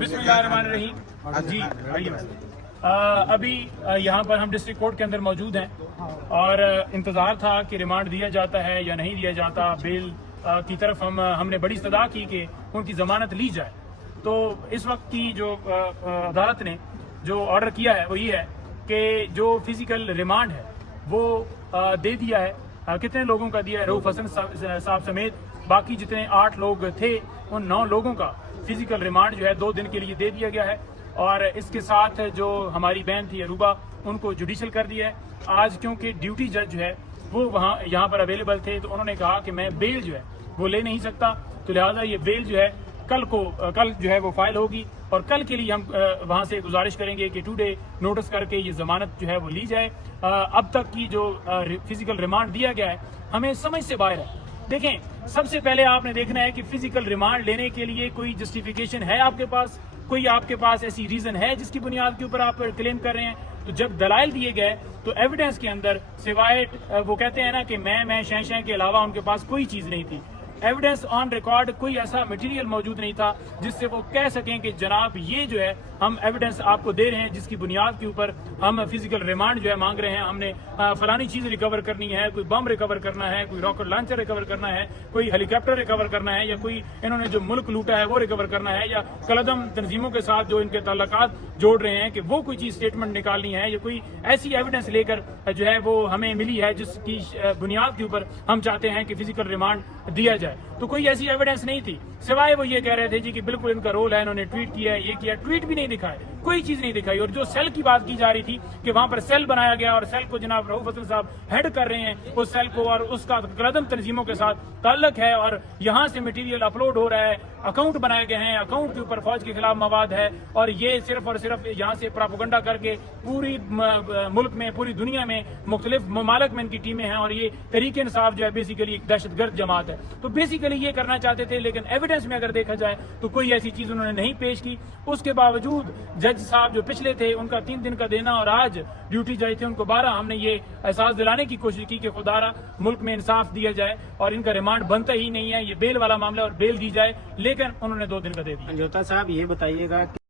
बिस्मिल्लाहिर्रहमानिर्रहीम। जी आइए। अभी यहाँ पर हम डिस्ट्रिक्ट कोर्ट के अंदर मौजूद हैं और इंतज़ार था कि रिमांड दिया जाता है या नहीं दिया जाता। बेल की तरफ हमने बड़ी इस्तदा की कि उनकी ज़मानत ली जाए। तो इस वक्त की जो अदालत ने जो ऑर्डर किया है वो ये है कि जो फिजिकल रिमांड है वो दे दिया है। कितने लोगों का दिया है? रऊफ हसन साहब समेत बाकी जितने 8 लोग थे उन 9 लोगों का फिजिकल रिमांड जो है 2 दिन के लिए दे दिया गया है। और इसके साथ जो हमारी बहन थी अरूबा उनको जुडिशल कर दिया है। आज क्योंकि ड्यूटी जज जो है वो यहाँ पर अवेलेबल थे तो उन्होंने कहा कि मैं बेल जो है वो ले नहीं सकता, तो लिहाजा ये बेल जो है कल जो है वो फाइल होगी और कल के लिए हम वहाँ से गुजारिश करेंगे कि 2 डे नोटिस करके ये जमानत जो है वो ली जाए। अब तक की जो फिजिकल रिमांड दिया गया है हमें समझ से बाहर है। देखें, सबसे पहले आपने देखना है कि फिजिकल रिमांड लेने के लिए कोई जस्टिफिकेशन है आपके पास, कोई आपके पास ऐसी रीजन है जिसकी बुनियाद के ऊपर आप क्लेम कर रहे हैं। तो जब दलाइल दिए गए तो एविडेंस के अंदर सिवाय वो कहते हैं ना कि मैं शह के अलावा उनके पास कोई चीज नहीं थी। एविडेंस ऑन रिकॉर्ड कोई ऐसा मटेरियल मौजूद नहीं था जिससे वो कह सकें कि जनाब ये जो है हम एविडेंस आपको दे रहे हैं जिसकी बुनियाद के ऊपर हम फिजिकल रिमांड जो है मांग रहे हैं। हमने फलानी चीज रिकवर करनी है, कोई बम रिकवर करना है, कोई रॉकेट लॉन्चर रिकवर करना है, कोई हेलीकॉप्टर रिकवर करना है, या कोई इन्होंने जो मुल्क लूटा है वो रिकवर करना है, या कलदम तंजीमों के साथ जो इनके ताल्लुकात जोड़ रहे हैं कि वो कोई चीज स्टेटमेंट निकालनी है, या कोई ऐसी एविडेंस लेकर जो है वो हमें मिली है जिसकी बुनियाद के ऊपर हम चाहते हैं कि फिजिकल रिमांड दिया जाए। तो कोई ऐसी एविडेंस नहीं थी, सिवाय वो ये कह रहे थे जी कि बिल्कुल इनका रोल है, इन्होंने ट्वीट किया है, ये किया। ट्वीट भी नहीं दिखाए, कोई चीज नहीं दिखाई। और जो सेल की बात की जा रही थी कि वहां पर सेल बनाया गया और सेल को जनाब रऊफ हसन साहब हेड कर रहे हैं उस सेल को, और उसका कलदम तंजीमों के साथ ताल्लुक है और यहाँ से मटेरियल अपलोड हो रहा है, अकाउंट बनाए गए हैं, अकाउंट के ऊपर फौज के खिलाफ मवाद है, और ये सिर्फ और सिर्फ यहाँ से प्रोपेगेंडा करके पूरी मुल्क में, पूरी दुनिया में मुख्तलिफ ममालिक में इनकी टीमें हैं, और ये तहरीक इंसाफ जो है बेसिकली एक दहशतगर्द जमात है। तो बेसिकली ये करना चाहते थे, लेकिन एविडेंस में अगर देखा जाए तो कोई ऐसी चीज उन्होंने नहीं पेश की। उसके बावजूद जज साहब जो पिछले थे उनका 3 दिन का देना और आज ड्यूटी जज थे उनको 12, हमने ये एहसास दिलाने की कोशिश की कि खुदारा मुल्क में इंसाफ दिया जाए और इनका रिमांड बनता ही नहीं है, ये बेल वाला मामला और बेल दी जाए, लेकिन उन्होंने 2 दिन का दे दिया। अंजोता साहब ये बताइएगा